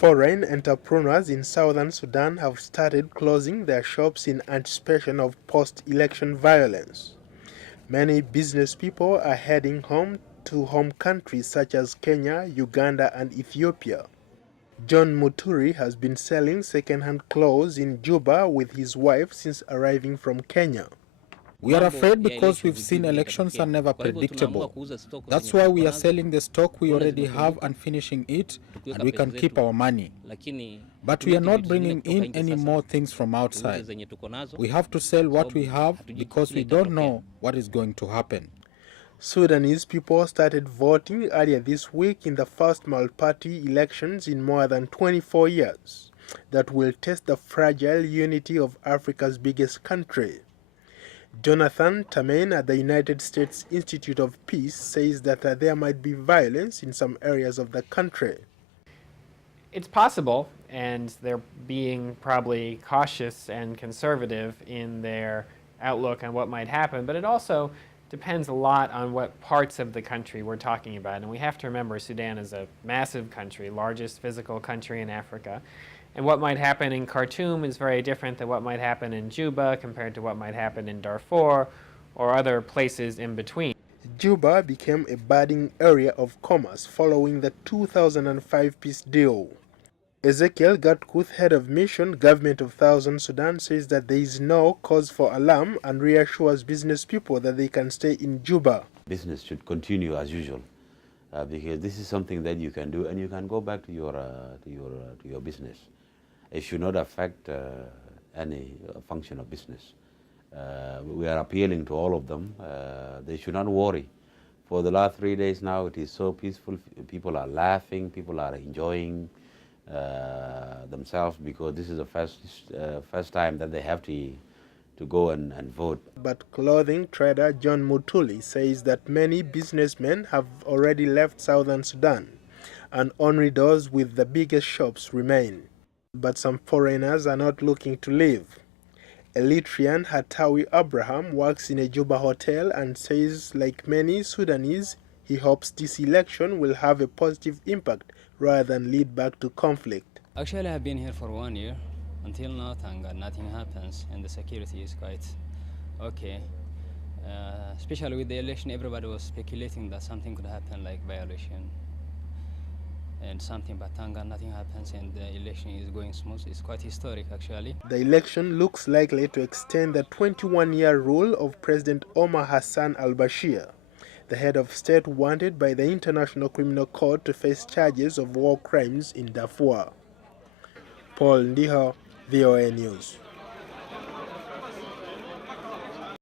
Foreign entrepreneurs in southern Sudan have started closing their shops in anticipation of post-election violence. Many business people are heading home to home countries such as Kenya, Uganda, and Ethiopia. John Muturi has been selling second-hand clothes in Juba with his wife since arriving from Kenya. We are afraid because we've seen elections are never predictable. That's why we are selling the stock we already have and finishing it, and we can keep our money. But we are not bringing in any more things from outside. We have to sell what we have because we don't know what is going to happen. Sudanese people started voting earlier this week in the first multi-party elections in more than 24 years that will test the fragile unity of Africa's biggest country. Jonathan Tamain at the United States Institute of Peace says that there might be violence in some areas of the country. It's possible, and they're being probably cautious and conservative in their outlook on what might happen, but it also depends a lot on what parts of the country we're talking about. And we have to remember Sudan is a massive country, largest physical country in Africa. And what might happen in Khartoum is very different than what might happen in Juba compared to what might happen in Darfur or other places in between. Juba became a budding area of commerce following the 2005 peace deal. Ezekiel Gatkuth, head of mission, Government of Southern Sudan, says that there is no cause for alarm and reassures business people that they can stay in Juba. Business should continue as usual because this is something that you can do and you can go back to your business. It should not affect any function of business. We are appealing to all of them. They should not worry. For the last 3 days now, it is so peaceful. People are laughing. People are enjoying themselves because this is the first time that they have to go and vote. But clothing trader John Mutuli says that many businessmen have already left southern Sudan and only those with the biggest shops remain. But some foreigners are not looking to leave. Eritrean Hatawi Abraham works in a Juba hotel and says, like many Sudanese, he hopes this election will have a positive impact rather than lead back to conflict. Actually, I've been here for 1 year. Until now, thank God, nothing happens, and the security is quite okay. Especially with the election, everybody was speculating that something could happen, like violation and something, but thank God nothing happens, and the election is going smooth. It's quite historic, actually. The election looks likely to extend the 21-year rule of President Omar Hassan al-Bashir, the head of state wanted by the International Criminal Court to face charges of war crimes in Darfur. Paul Ndiho, VOA News.